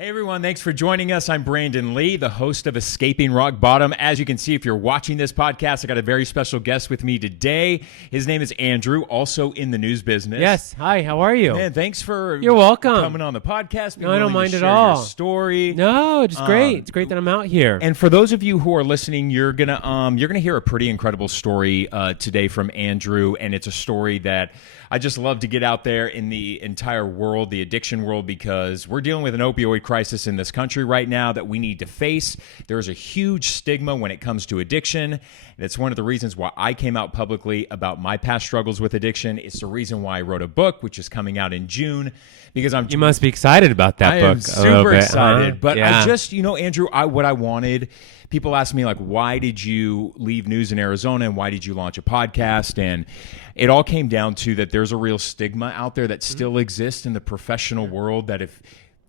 Hey everyone, thanks for joining us. I'm Brandon Lee, the host of Escaping Rock Bottom. As you can see, if you're watching this podcast, I got a very special guest with me today. His name is Andrew, also in the news business. Yes. Hi, how are you? Man, thanks for You're welcome. coming on the podcast. No, I don't mind at share all. Your story. No, it's great. It's great that I'm out here. And for those of you who are listening, you're gonna hear a pretty incredible story today from Andrew, and it's a story that I just love to get out there in the entire world, the addiction world, because we're dealing with an opioid crisis in this country right now that we need to face. There's a huge stigma when it comes to addiction, and it's one of the reasons why I came out publicly about my past struggles with addiction. It's the reason why I wrote a book, which is coming out in June, because You must be excited about that book. I am super excited, huh? but Yeah. I just, Andrew, what I wanted, people ask me, like, why did you leave news in Arizona and why did you launch a podcast? And it all came down to that there's a real stigma out there that still exists in the professional world, that if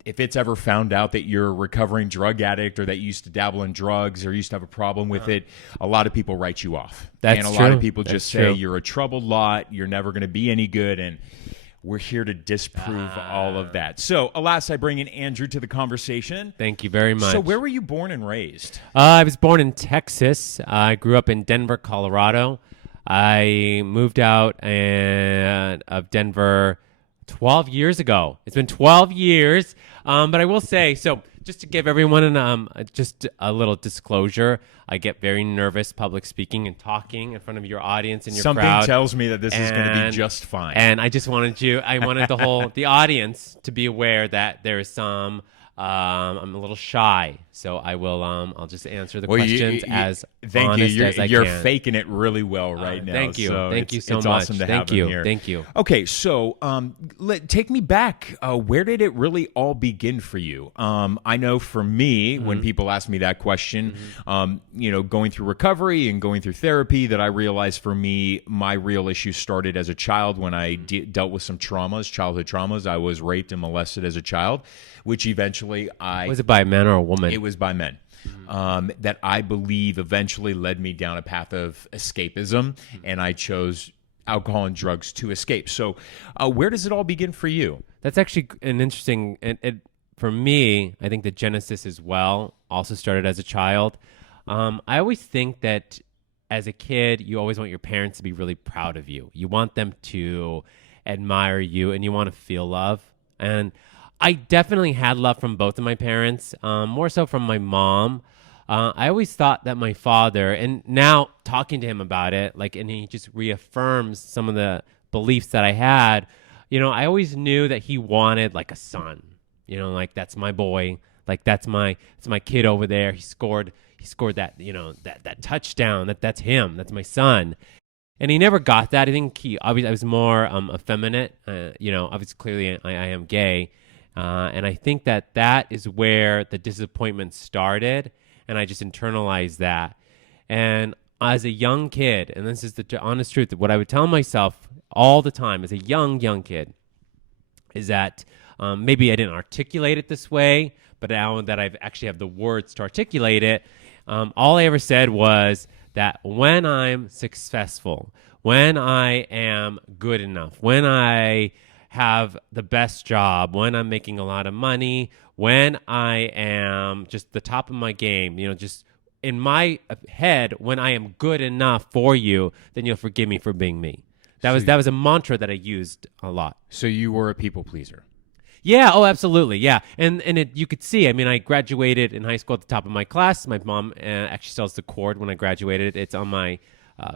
it's ever found out that you're a recovering drug addict or that you used to dabble in drugs or used to have a problem with it, a lot of people write you off. That's and a true. lot of people That's just say true. you're a troubled lot, you're never going to be any good, and we're here to disprove all of that. So, alas, I bring in Andrew to the conversation. Thank you very much. So, where were you born and raised? I was born in Texas. I grew up in Denver, Colorado. I moved out of Denver 12 years ago. It's been 12 years. But I will say, so just to give everyone just a little disclosure, I get very nervous public speaking and talking in front of your audience and your Something crowd. tells me that this is going to be just fine. And I just wanted the audience to be aware that there is some, I'm a little shy, so I will, I'll just answer the questions as thank honest you. as I You're can. faking it really well right now. Thank you. So Thank you so it's much. awesome to Thank have you. him here. Thank you. Okay, so take me back. Where did it really all begin for you? I know for me, when people ask me that question, going through recovery and going through therapy, that I realized for me, my real issue started as a child when I dealt with some traumas, childhood traumas. I was raped and molested as a child, which eventually Was it by a man or a woman? It was by men. That I believe eventually led me down a path of escapism, and I chose alcohol and drugs to escape. So where does it all begin for you? That's actually an interesting, for me, I think the genesis as well also started as a child. I always think that as a kid, you always want your parents to be really proud of you. You want them to admire you, and you want to feel love. And I definitely had love from both of my parents, more so from my mom. I always thought that my father, and now talking to him about it, and he just reaffirms some of the beliefs that I had, I always knew that he wanted like a son, like that's my boy, like it's my kid over there. He scored that, that touchdown, that's him, that's my son. And he never got that. I think I was more effeminate, obviously clearly I am gay. And I think that is where the disappointment started, and I just internalized that. And as a young kid, and this is the honest truth, what I would tell myself all the time as a young kid is that maybe I didn't articulate it this way, but now that I've actually have the words to articulate it, all I ever said was that when I'm successful, when I am good enough, when I have the best job, when I'm making a lot of money, when I am just the top of my game, just in my head, when I am good enough for you, then you'll forgive me for being me. That was a mantra that I used a lot. So you were a people pleaser. Yeah, oh, absolutely, yeah. And you could see, I graduated in high school at the top of my class. My mom actually sells the cord when I graduated. It's on my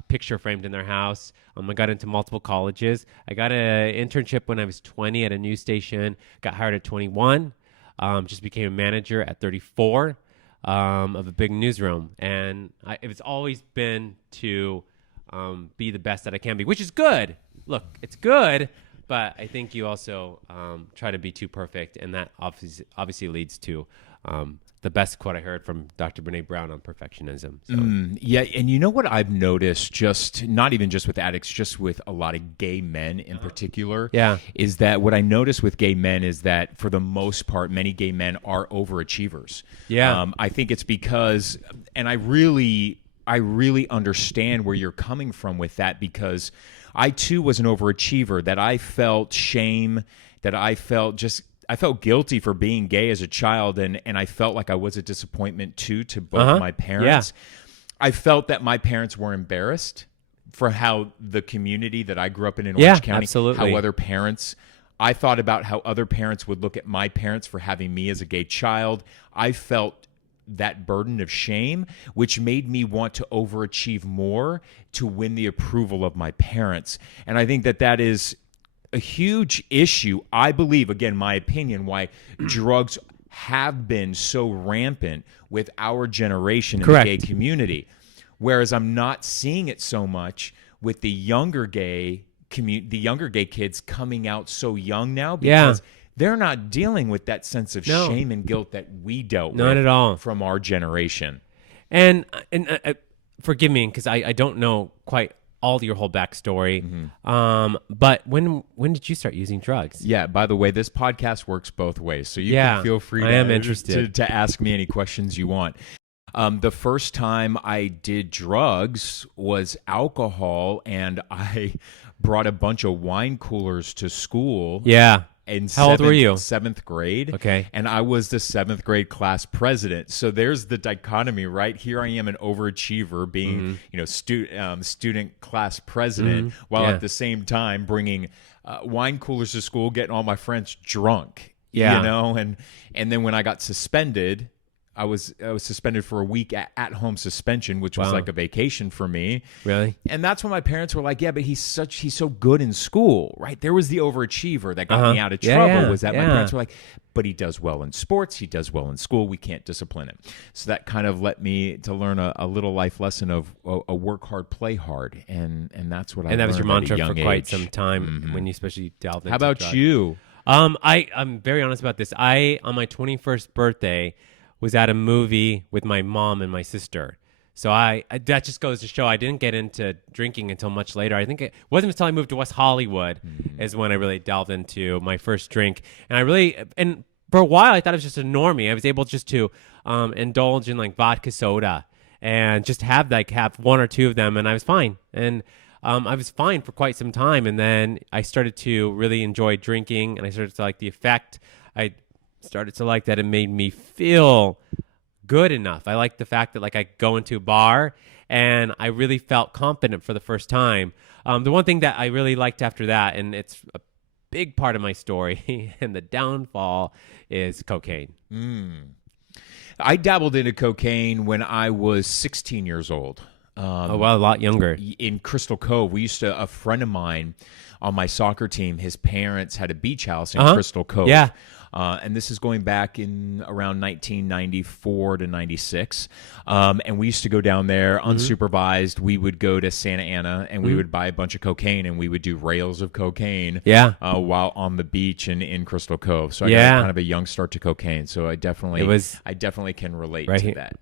picture framed in their house. I got into multiple colleges. I got an internship when I was 20 at a news station. Got hired at 21. Just became a manager at 34 of a big newsroom. And it's always been to be the best that I can be, which is good. Look, it's good, but I think you also try to be too perfect, and that obviously leads to the best quote I heard from Dr. Brene Brown on perfectionism. So. Yeah, and you know what I've noticed, just not even just with addicts, just with a lot of gay men in particular, is that what I notice with gay men is that for the most part, many gay men are overachievers. Yeah. I think it's because, and I really understand where you're coming from with that, because I too was an overachiever, that I felt shame, that I felt just guilty for being gay as a child, and I felt like I was a disappointment too to both my parents. I felt that my parents were embarrassed for how the community that I grew up in Orange County, absolutely. how other parents. I thought about how other parents would look at my parents for having me as a gay child. I felt that burden of shame, which made me want to overachieve more to win the approval of my parents. And I think that that is a huge issue. I believe, again, my opinion, why drugs have been so rampant with our generation in the gay community. Whereas I'm not seeing it so much with the younger gay kids coming out so young now, because they're not dealing with that sense of shame and guilt that we dealt with at all from our generation. And forgive me, because I don't know quite all your whole backstory. But when did you start using drugs? Yeah, by the way, this podcast works both ways, so you can feel free to ask me any questions you want. The first time I did drugs was alcohol, and I brought a bunch of wine coolers to school. Yeah. How old were you? Seventh grade. Okay. And I was the seventh grade class president. So there's the dichotomy, right? Here I am, an overachiever, being student class president, while at the same time bringing wine coolers to school, getting all my friends drunk. Yeah. And then when I got suspended, I was suspended for a week at home suspension, which was like a vacation for me. Really? And that's when my parents were like, yeah, but he's so good in school, right? There was the overachiever that got me out of trouble, was that my parents were like, but he does well in sports, he does well in school, we can't discipline him. So that kind of let me to learn a little life lesson of a work hard, play hard. And that's what I learned. And that was your mantra for quite age. some time when you especially delved into How about drugs. you? I'm very honest about this. On my 21st birthday, was at a movie with my mom and my sister. So that just goes to show I didn't get into drinking until much later. I think it wasn't until I moved to West Hollywood is when I really delved into my first drink. And for a while I thought it was just a normie. I was able just to indulge in like vodka soda and just have one or two of them, and I was fine. And I was fine for quite some time. And then I started to really enjoy drinking, and I started to like the effect. I started to like that it made me feel good enough. I liked the fact that like I go into a bar and I really felt confident for the first time. The one thing that I really liked after that, and it's a big part of my story and the downfall, is cocaine. I dabbled into cocaine when I was 16 years old. A lot younger. In Crystal Cove, a friend of mine on my soccer team, his parents had a beach house in Crystal Cove. Yeah. And this is going back in around 1994 to 96. And we used to go down there unsupervised. We would go to Santa Ana and we would buy a bunch of cocaine and we would do rails of cocaine while on the beach in Crystal Cove. So I got kind of a young start to cocaine. So I definitely can relate to that.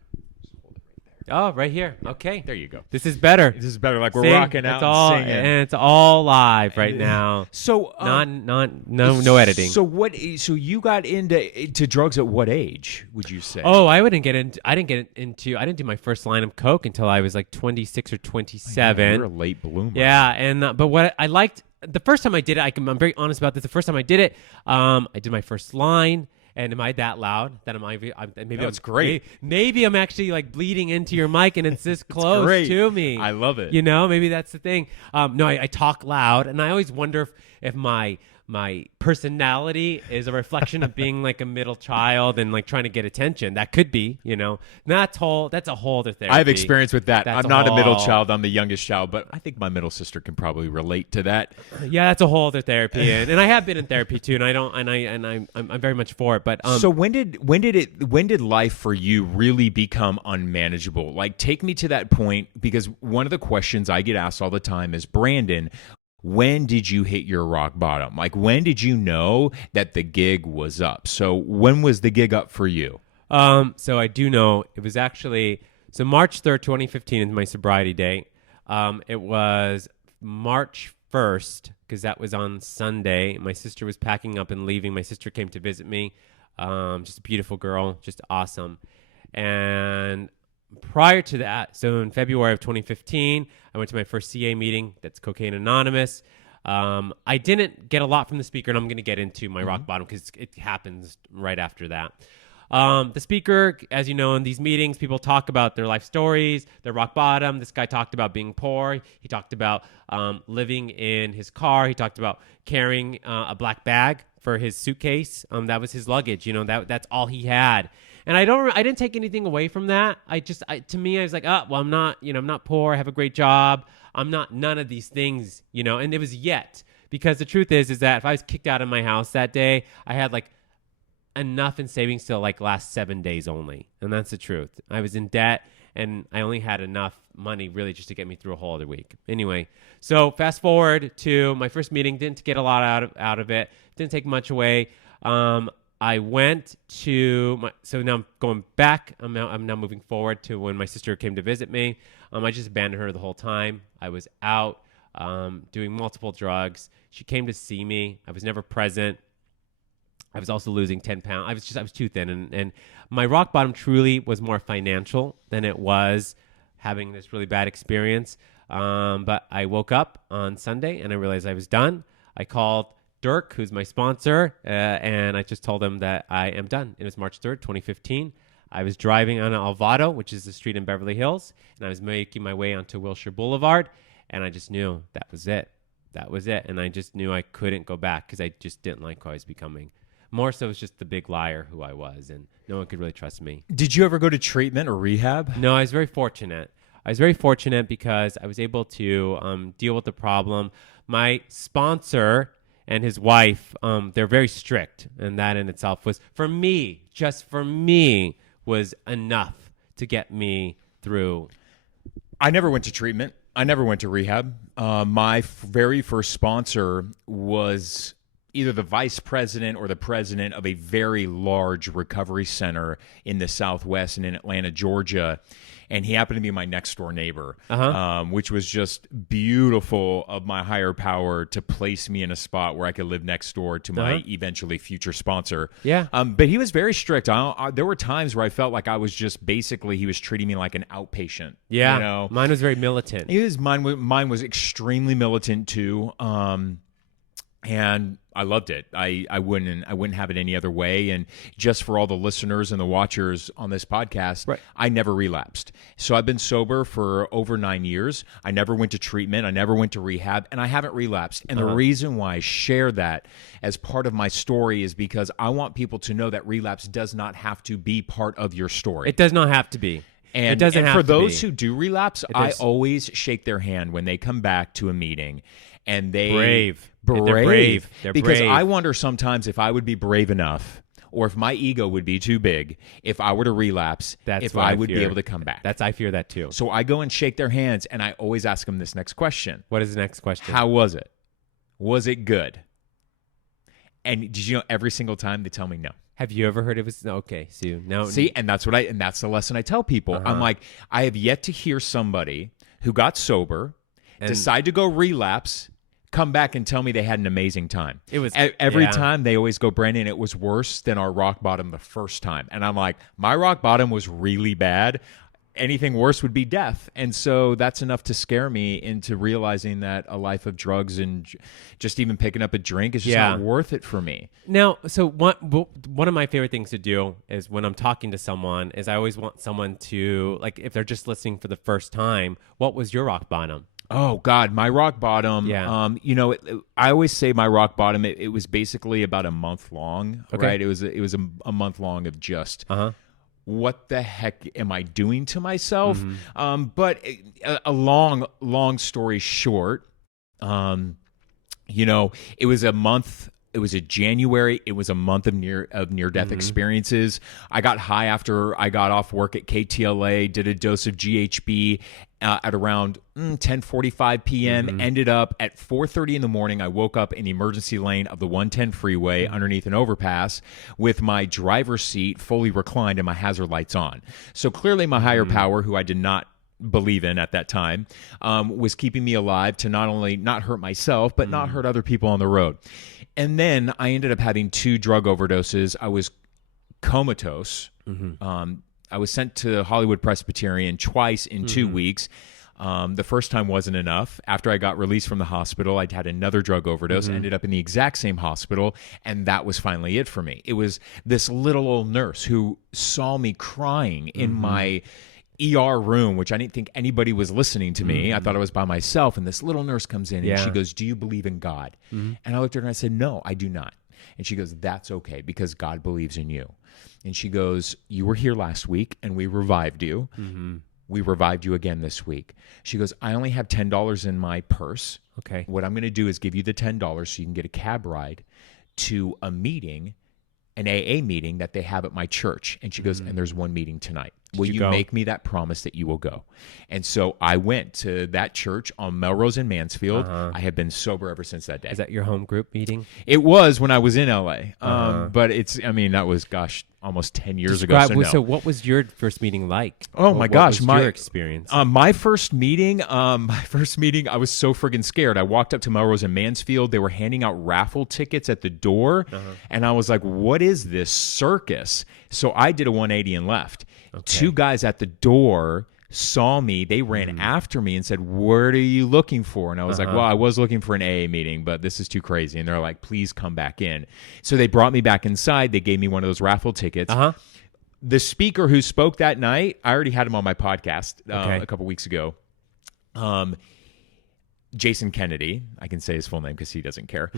Oh, right here. Okay. There you go. This is better. This is better. Like we're rocking out and singing. And it's all live right now. So no editing. So you got into drugs at what age, would you say? Oh, I didn't do my first line of coke until I was like 26 or 27. You're a late bloomer. Yeah, and but what I liked the first time I did it, I'm very honest about this. The first time I did it, I did my first line. And am I that loud? That That's great. Maybe I'm actually like bleeding into your mic, and it's this close to me. I love it. Maybe that's the thing. No, I talk loud, and I always wonder if my personality is a reflection of being like a middle child and like trying to get attention. That could be, that's a whole other therapy. I have experience with that. I'm not a middle child. I'm the youngest child, but I think my middle sister can probably relate to that. Yeah, that's a whole other therapy, and I have been in therapy too, and I'm very much for it. But so when did life for you really become unmanageable? Like, take me to that point, because one of the questions I get asked all the time is, Brandon, when did you hit your rock bottom? Like, when did you know that the gig was up? So when was the gig up for you? So I do know it was actually March 3rd, 2015 is my sobriety date. It was March 1st because that was on Sunday. My sister was packing up and leaving. My sister came to visit me. Just a beautiful girl, just awesome. And prior to that, so in February of 2015, I went to my first CA meeting. That's Cocaine Anonymous. I didn't get a lot from the speaker, and I'm going to get into my rock bottom because it happens right after that. The speaker, as you know, in these meetings, people talk about their life stories, their rock bottom. This guy talked about being poor. He talked about living in his car. He talked about carrying a black bag for his suitcase. That was his luggage. That's all he had. And I didn't take anything away from that. To me, I was like, oh, well, I'm not poor. I have a great job. I'm not none of these things, and it was yet, because the truth is that if I was kicked out of my house that day, I had like enough in savings to like last 7 days only. And that's the truth. I was in debt and I only had enough money really just to get me through a whole other week. Anyway, so fast forward to my first meeting, didn't get a lot out of it. Didn't take much away. I went to so now I'm going back. I'm now moving forward to when my sister came to visit me. I just abandoned her the whole time. I was out doing multiple drugs. She came to see me. I was never present. I was also losing 10 pounds. I was too thin. And my rock bottom truly was more financial than it was having this really bad experience. But I woke up on Sunday and I realized I was done. I called Dirk, who's my sponsor, and I just told him that I am done. It was March 3rd, 2015. I was driving on Alvado, which is the street in Beverly Hills, and I was making my way onto Wilshire Boulevard, and I just knew that was it. That was it. And I just knew I couldn't go back because I just didn't like who I was becoming. More so, it was just the big liar who I was, and no one could really trust me. Did you ever go to treatment or rehab? No, I was very fortunate. I was very fortunate because I was able to deal with the problem. My sponsor and his wife, they're very strict, and that in itself was, for me, just for me, was enough to get me through. I never went to treatment. I never went to rehab. My very first sponsor was either the vice president or the president of a very large recovery center in the Southwest and in Atlanta, Georgia. And he happened to be my next door neighbor, which was just beautiful of my higher power to place me in a spot where I could live next door to my eventually future sponsor. Yeah. But he was very strict. There were times where I felt like I was just basically, he was treating me like an outpatient. Yeah. Mine was very militant. Mine was extremely militant too. And I loved it. I wouldn't have it any other way. And just for all the listeners and the watchers on this podcast, right, I never relapsed. So I've been sober for over 9 years. I never went to treatment. I never went to rehab, and I haven't relapsed. And the reason why I share that as part of my story is because I want people to know that relapse does not have to be part of your story. It does not have to be. And, it doesn't have for to those be. who do relapse, I always shake their hand when they come back to a meeting. And They're brave. Because brave. I wonder sometimes if I would be brave enough, or if my ego would be too big, if I were to relapse, if I would be able to come back. I fear that too. So I go and shake their hands, and I always ask them this next question. What is the next question? How was it? Was it good? And did you know every single time they tell me no. Have you ever heard it was okay? And that's the lesson I tell people. I'm like, I have yet to hear somebody who got sober, decide to go relapse, come back and tell me they had an amazing time. It was every time they always go, Brendan, it was worse than our rock bottom the first time. And I'm like, my rock bottom was really bad. Anything worse would be death. And so that's enough to scare me into realizing that a life of drugs and just even picking up a drink is just not worth it for me. Now, so one of my favorite things to do is when I'm talking to someone is I always want someone to, like, if they're just listening for the first time, what was your rock bottom? Oh God, my rock bottom. Yeah. I always say my rock bottom. It was basically about a month long. Okay. Right. It was a month long of just what the heck am I doing to myself? Mm-hmm. But a long story short, it was a month. It was a January. It was a month of near-death experiences. I got high after I got off work at KTLA, did a dose of GHB at around 10:45 p.m. Ended up at 4:30 in the morning. I woke up in the emergency lane of the 110 freeway underneath an overpass with my driver's seat fully reclined and my hazard lights on. So clearly my higher power, who I did not believe in at that time, was keeping me alive to not only not hurt myself, but not hurt other people on the road. And then I ended up having 2 drug overdoses. I was comatose. I was sent to Hollywood Presbyterian twice in 2 weeks. The first time wasn't enough. After I got released from the hospital, I'd had another drug overdose, ended up in the exact same hospital, and that was finally it for me. It was this little old nurse who saw me crying in my ER room, which I didn't think anybody was listening to me. I thought I was by myself, and this little nurse comes in and she goes, "Do you believe in God?" And I looked at her and I said, "No, I do not." And she goes, "That's okay, because God believes in you." And she goes, "You were here last week and we revived you. We revived you again this week." She goes, "I only have $10 in my purse. Okay. What I'm going to do is give you the $10 so you can get a cab ride to a meeting, an AA meeting that they have at my church." And she goes, "And there's one meeting tonight. Will you make me that promise that you will go?" And so I went to that church on Melrose and Mansfield. I have been sober ever since that day. Is that your home group meeting? It was when I was in LA. But that was, almost 10 years ago. So what was your first meeting like? Oh my gosh, what was your experience? My first meeting, I was so friggin' scared. I walked up to Melrose and Mansfield. They were handing out raffle tickets at the door, and I was like, "What is this circus?" So I did a 180 and left. Okay. Two guys at the door saw me. They ran after me and said, "What are you looking for?" And I was like, "Well, I was looking for an AA meeting, but this is too crazy." And they're like, "Please come back in." So they brought me back inside. They gave me one of those raffle tickets. The speaker who spoke that night, I already had him on my podcast a couple weeks ago. Jason Kennedy. I can say his full name because he doesn't care.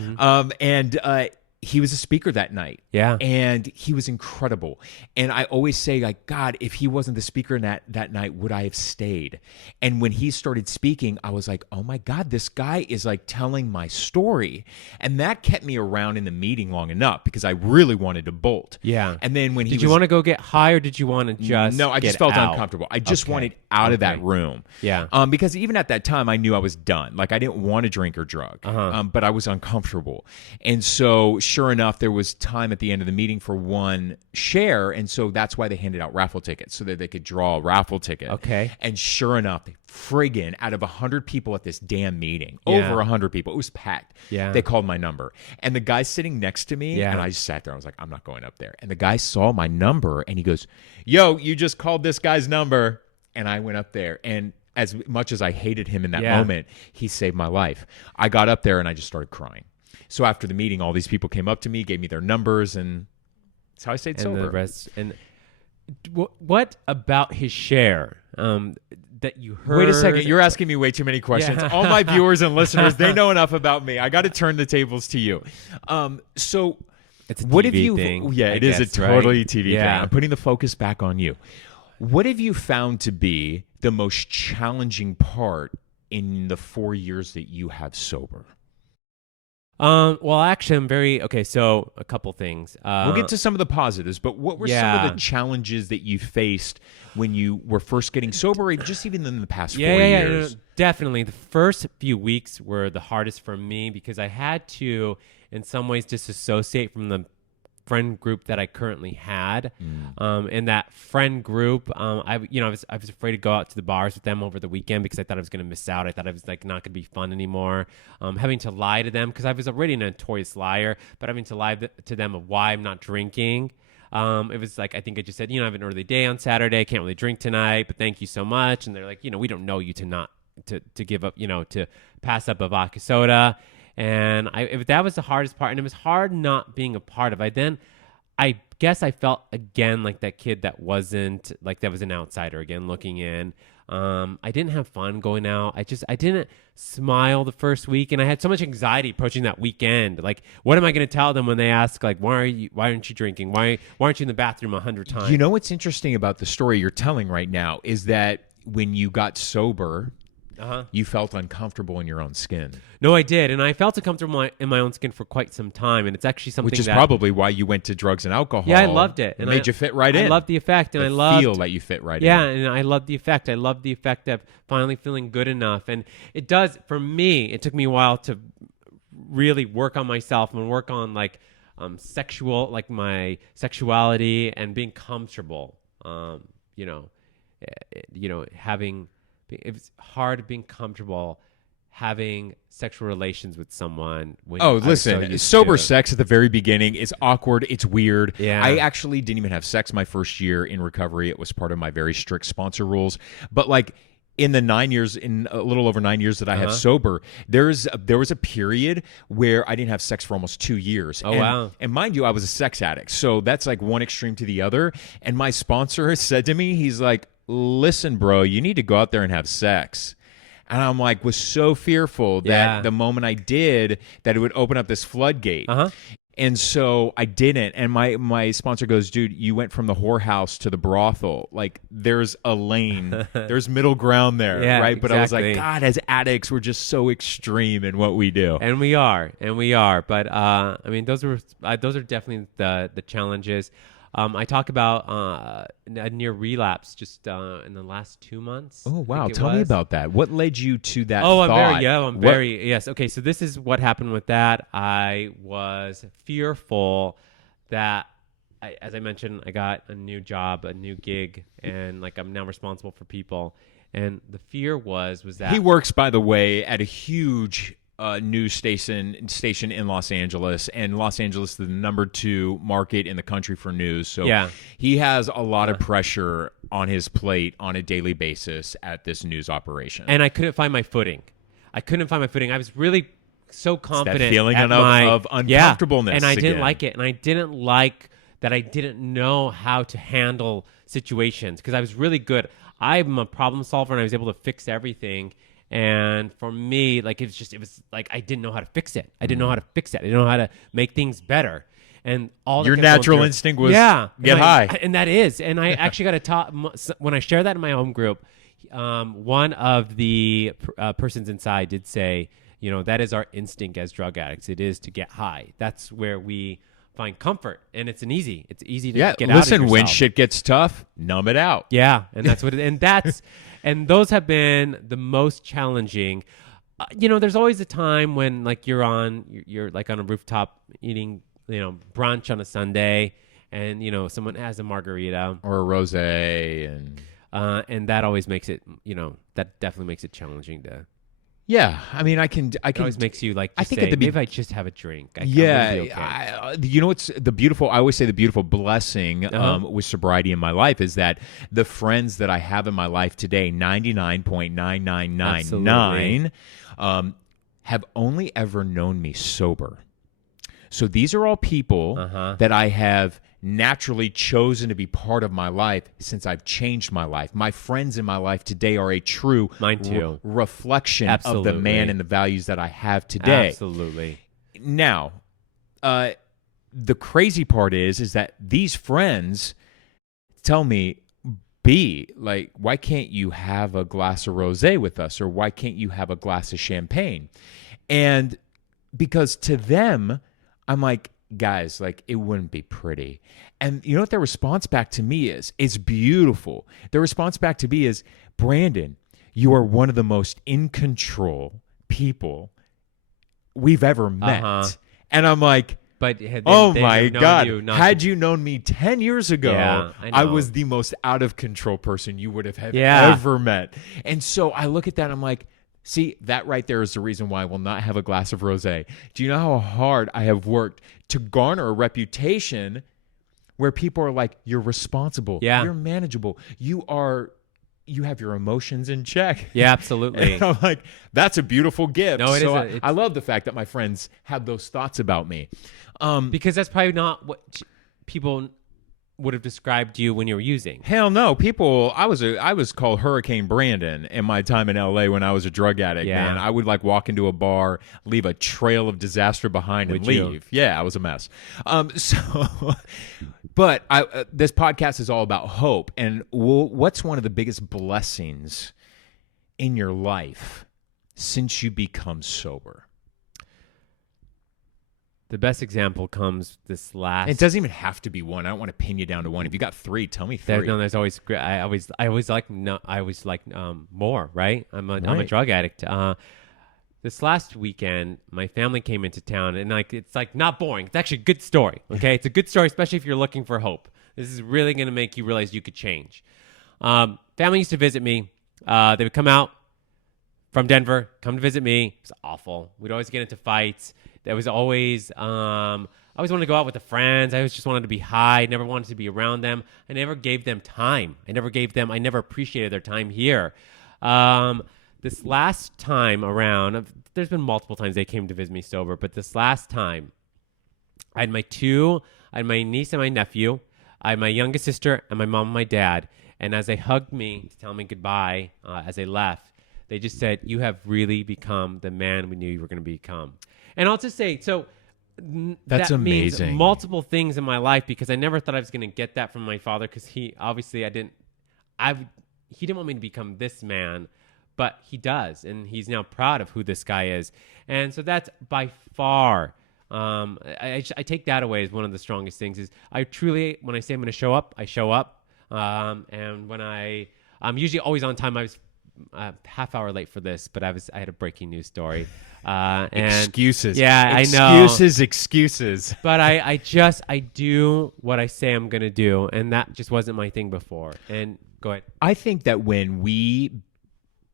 He was a speaker that night. Yeah. And he was incredible. And I always say, like, God, if he wasn't the speaker that night, would I have stayed? And when he started speaking, I was like, oh my God, this guy is like telling my story. And that kept me around in the meeting long enough because I really wanted to bolt. Yeah. And then when did you want to go get high or did you want to just No, I just felt uncomfortable. I just wanted out of that room. Yeah. Because even at that time, I knew I was done. Like, I didn't want to drink or drug, but I was uncomfortable. And so sure enough, there was time at the end of the meeting for one share, and so that's why they handed out raffle tickets so that they could draw a raffle ticket. Okay. And sure enough, friggin' out of 100 people at this damn meeting, over 100 people, it was packed. Yeah. They called my number, and the guy sitting next to me, and I just sat there. I was like, I'm not going up there. And the guy saw my number, and he goes, "Yo, you just called this guy's number." And I went up there, and as much as I hated him in that moment, he saved my life. I got up there, and I just started crying. So after the meeting, all these people came up to me, gave me their numbers, and that's how I stayed sober. The rest, and what about his share that you heard? Wait a second. You're asking me way too many questions. Yeah. All my viewers and listeners, they know enough about me. I got to turn the tables to you. So it's a what TV have you? thing, Yeah, it is a totally right? TV thing. I'm putting the focus back on you. What have you found to be the most challenging part in the 4 years that you have sober? Well, actually, I'm very so a couple things. We'll get to some of the positives, but what were some of the challenges that you faced when you were first getting sober, or just even in the past 4 years? No, definitely. The first few weeks were the hardest for me because I had to, in some ways, disassociate from the friend group that I currently had. In that friend group, I was afraid to go out to the bars with them over the weekend because I thought I was going to miss out. I thought I was like not going to be fun anymore. Having to lie to them because I was already a notorious liar, but having to lie to them of why I'm not drinking. It was like, I think I just said, I have an early day on Saturday. I can't really drink tonight, but thank you so much. And they're like, we don't know you to give up, to pass up a vodka soda. And that was the hardest part, and it was hard not being a part of it. I guess I felt again like that kid that was an outsider again looking in. I didn't have fun going out. I didn't smile the first week, and I had so much anxiety approaching that weekend. Like, what am I going to tell them when they ask, like, why aren't you drinking? Why aren't you in the bathroom 100 times? You know what's interesting about the story you're telling right now is that when you got sober, you felt uncomfortable in your own skin. No, I did. And I felt uncomfortable in my own skin for quite some time. And it's actually something which is probably why you went to drugs and alcohol. Yeah, I loved it. And made you fit right in. I loved the effect. And feel that you fit right in. Yeah, and I loved the effect. I loved the effect of finally feeling good enough. And it does, for me, it took me a while to really work on myself and work on my sexuality and being comfortable. It's hard being comfortable having sexual relations with someone. Listen, sober sex at the very beginning is awkward. It's weird. Yeah. I actually didn't even have sex my first year in recovery. It was part of my very strict sponsor rules. But in the 9 years, in a little over 9 years that I have sober, there was a period where I didn't have sex for almost 2 years. Oh, wow. And mind you, I was a sex addict. So that's like one extreme to the other. And my sponsor said to me, he's like, listen, bro, you need to go out there and have sex. And I'm like, was so fearful that the moment I did, that it would open up this floodgate. And so I didn't. And my sponsor goes, dude, you went from the whorehouse to the brothel. Like, there's a lane. There's middle ground there, right? But I was like, God, as addicts, we're just so extreme in what we do. And we are. But, I mean, those are definitely the challenges. I talk about a near relapse just in the last 2 months. Oh, wow. Tell me about that. What led you to that thought? I'm very, yes. Okay, so this is what happened with that. I was fearful that, as I mentioned, I got a new job, a new gig, and like I'm now responsible for people. And the fear was that... He works, by the way, at a huge... news station in Los Angeles, and Los Angeles is the number 2 market in the country for news. So he has a lot of pressure on his plate on a daily basis at this news operation. And I couldn't find my footing. I was really so confident. It's that feeling of uncomfortableness. And I didn't again. like it. And I didn't like that I didn't know how to handle situations because I was really good. I'm a problem solver and I was able to fix everything. And for me, like, it was like I didn't know how to fix it. I didn't know how to fix it. I didn't know how to make things better. And all your natural instinct was get high. And that is. And I actually got to talk when I share that in my home group. One of the persons inside did say, you know, that is our instinct as drug addicts. It is to get high. That's where we find comfort, and it's easy to get out of yourself. Listen, when shit gets tough, numb it out. Yeah, and that's what and those have been the most challenging. You know, there's always a time when like you're like on a rooftop eating, you know, brunch on a Sunday, and you know someone has a margarita or a rosé, and that always makes it, you know, that definitely makes it challenging to. Yeah, I mean, I can. It always makes you like. I think maybe if I just have a drink. You know, it's the beautiful. I always say the beautiful blessing with sobriety in my life is that the friends that I have in my life today, 99.9999, have only ever known me sober. So these are all people that I have naturally chosen to be part of my life since I've changed my life. My friends in my life today are a true reflection of the man and the values that I have today. Absolutely. Now, the crazy part is that these friends tell me, B, like, why can't you have a glass of rosé with us? Or why can't you have a glass of champagne? And because to them, I'm like, guys, like, it wouldn't be pretty. And you know what their response back to me is? It's beautiful. Their response back to me is, Brandon, you are one of the most in control people we've ever met. And I'm like, but oh my God, had you known me 10 years ago, I was the most out of control person you would have ever met. And so I look at that and I'm like, see, that right there is the reason why I will not have a glass of rosé. Do you know how hard I have worked to garner a reputation where people are like, you're responsible, you're manageable, you have your emotions in check. Yeah, absolutely. And I'm like, that's a beautiful gift. No, I love the fact that my friends have those thoughts about me. Because that's probably not what people would have described you when you were using. Hell no. I was called Hurricane Brandon in my time in LA when I was a drug addict. Yeah. Man, I would like walk into a bar, leave a trail of disaster behind and leave. Yeah, I was a mess. But this podcast is all about hope. And what's one of the biggest blessings in your life since you become sober? The best example comes this last. It doesn't even have to be one. I don't want to pin you down to one. If you got three, tell me three. There's always. I always like more. Right. I'm a drug addict. This last weekend, my family came into town, and it's not boring. It's actually a good story. Okay, it's a good story, especially if you're looking for hope. This is really going to make you realize you could change. Family used to visit me. They would come out from Denver, come to visit me. It was awful. We'd always get into fights. There was always, I always wanted to go out with the friends. I always just wanted to be high. I never wanted to be around them. I never gave them time. I never appreciated their time here. This last time around, there's been multiple times they came to visit me sober, but this last time, I had my niece and my nephew, I had my youngest sister, and my mom and my dad. And as they hugged me to tell me goodbye as they left, they just said, "You have really become the man we knew you were going to become." And I'll just say, That's that amazing. means multiple things in my life, because I never thought I was going to get that from my father, because he didn't want me to become this man, but he does, and he's now proud of who this guy is. And so that's by far, I take that away as one of the strongest things. Is I truly, when I say I'm going to show up, I show up. And when I'm usually always on time. I was half hour late for this, but I had a breaking news story. And Excuses. Yeah, I know. Excuses. But I do what I say I'm going to do. And that just wasn't my thing before. And go ahead. I think that when we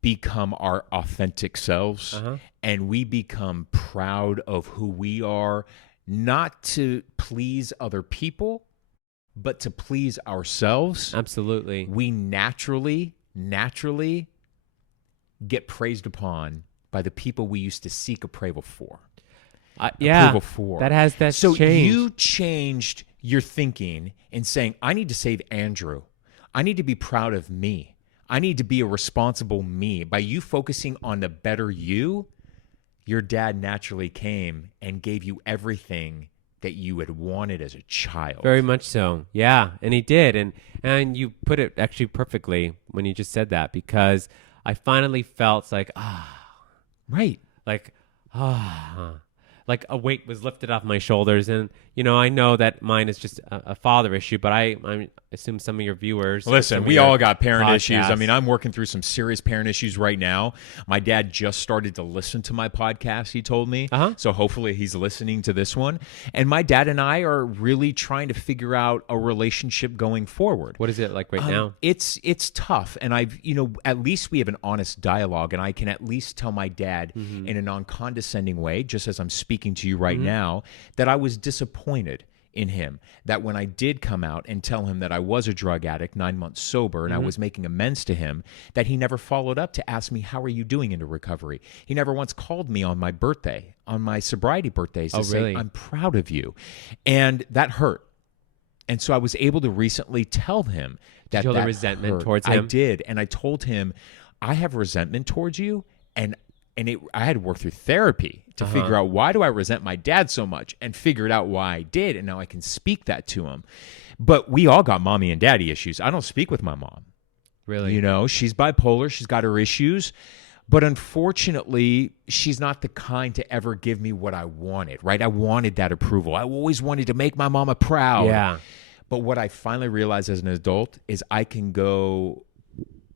become our authentic selves and we become proud of who we are, not to please other people, but to please ourselves, absolutely, we naturally get praised upon by the people we used to seek approval for. Approval for. That's so changed. You changed your thinking in saying, I need to save Andrew. I need to be proud of me. I need to be a responsible me. By you focusing on the better you, your dad naturally came and gave you everything that you had wanted as a child. Very much so. Yeah, and he did. And you put it actually perfectly when you just said that, because I finally felt like, right. Like a weight was lifted off my shoulders. And, I know that mine is just a father issue, but I assume some of your viewers... Listen, we all got parent issues. I mean, I'm working through some serious parent issues right now. My dad just started to listen to my podcast, he told me. So hopefully he's listening to this one. And my dad and I are really trying to figure out a relationship going forward. What is it like right now? It's tough. And at least we have an honest dialogue, and I can at least tell my dad in a non-condescending way, just as I'm speaking to you right now, that I was disappointed in him, that when I did come out and tell him that I was a drug addict, 9 months sober, and I was making amends to him, that he never followed up to ask me, how are you doing into recovery? He never once called me on my birthday, on my sobriety birthdays, to say, I'm proud of you. And that hurt. And so I was able to recently tell him that the resentment hurt. towards him? I did. And I told him, I have resentment towards you, and I had to work through therapy to figure out, why do I resent my dad so much, and figured out why I did. And now I can speak that to him. But we all got mommy and daddy issues. I don't speak with my mom. Really? She's bipolar. She's got her issues. But unfortunately, she's not the kind to ever give me what I wanted, right? I wanted that approval. I always wanted to make my mama proud. Yeah. But what I finally realized as an adult is I can go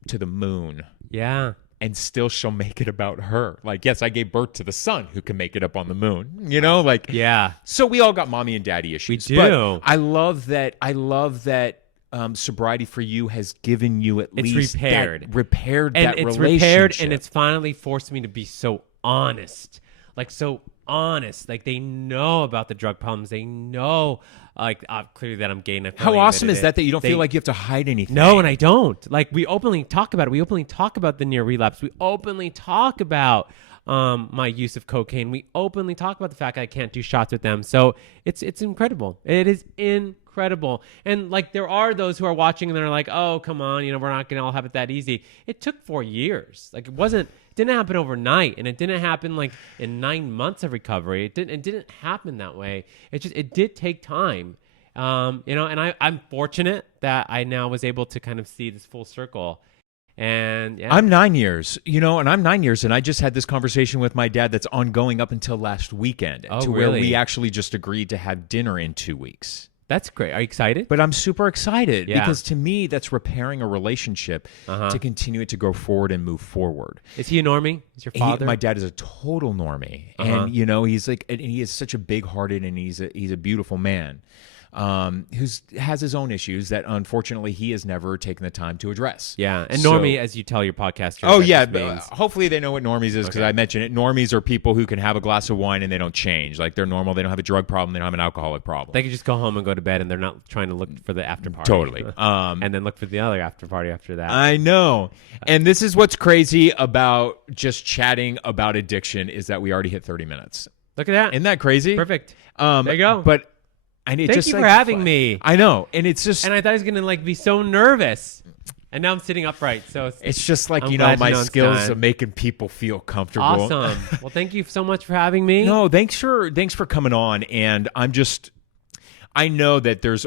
to the moon. Yeah. And still she'll make it about her. Like, yes, I gave birth to the son who can make it up on the moon. Yeah. So we all got mommy and daddy issues. We do. But I love that sobriety for you has given you at least repaired that relationship. It's repaired, and it's finally forced me to be so honest. Like, so honest. Like, they know about the drug problems. They know, clearly that I'm gay. And how awesome is that you don't feel like you have to hide anything? No, and I don't. Like, we openly talk about it. We openly talk about the near relapse. We openly talk about my use of cocaine. We openly talk about the fact I can't do shots with them. So it's incredible. It is incredible. And there are those who are watching and they're like, oh, come on, we're not going to all have it that easy. It took 4 years. It didn't happen overnight, and it didn't happen in 9 months of recovery. It didn't happen that way. It did take time. And I'm fortunate that I now was able to kind of see this full circle. And yeah. I'm 9 years, and I'm 9 years, and I just had this conversation with my dad that's ongoing up until last weekend, where we actually just agreed to have dinner in 2 weeks. That's great. Are you excited? But I'm super excited because to me, that's repairing a relationship to continue it to go forward and move forward. Is he a normie? Is your father? My dad is a total normie. And, he is such a big-hearted, and he's a beautiful man. who's has his own issues that unfortunately he has never taken the time to address. Yeah, and So- normie, as you tell your podcasters. Oh that yeah, just means- hopefully they know what normies is because Okay. I mentioned it. Normies are people who can have a glass of wine and they don't change. Like they're normal. They don't have a drug problem. They don't have an alcoholic problem. they could just go home and go to bed, and they're not trying to look for the after party. Totally. And then look for the other after party after that. I know. And this is what's crazy about just chatting about addiction is that we already hit 30 minutes. Look at that. Isn't that crazy? Perfect. There you go. But and it Thank just you like, for having me. I know. And it's just And I thought I was gonna be so nervous, and now I'm sitting upright. So it's just like, I'm you know, glad my it's skills time. of making people feel comfortable. Awesome. Well, thank you so much for having me. No, thanks for coming on. And I know that there's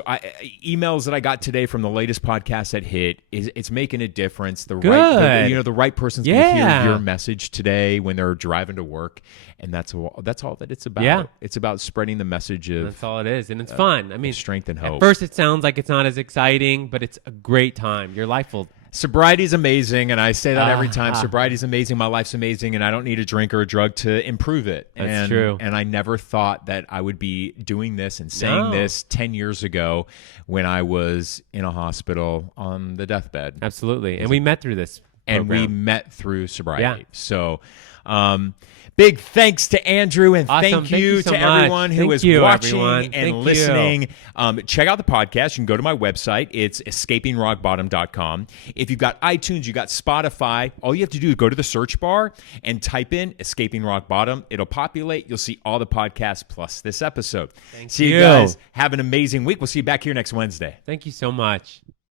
emails that I got today from the latest podcast that hit. It's making a difference. The right person's going to hear your message today when they're driving to work, and that's all that it's about. Yeah. It's about spreading the message of That's all it is, and it's fun. I mean, strength and at hope. first it sounds like it's not as exciting, but it's a great time. Your life will. Sobriety is amazing, and I say that every time. Sobriety is amazing. My life's amazing, and I don't need a drink or a drug to improve it. That's true. And I never thought that I would be doing this and saying this 10 years ago when I was in a hospital on the deathbed. Absolutely, and we met through this. And we program. met through sobriety. Yeah. So, big thanks to Andrew, and Awesome. thank you so to much. everyone who Thank is you, watching everyone. and Thank listening. You. Check out the podcast. You can go to my website. It's escapingrockbottom.com. If you've got iTunes, you got Spotify, all you have to do is go to the search bar and type in Escaping Rock Bottom. It'll populate. You'll see all the podcasts plus this episode. Thank See you you. guys. Have an amazing week. We'll see you back here next Wednesday. Thank you so much.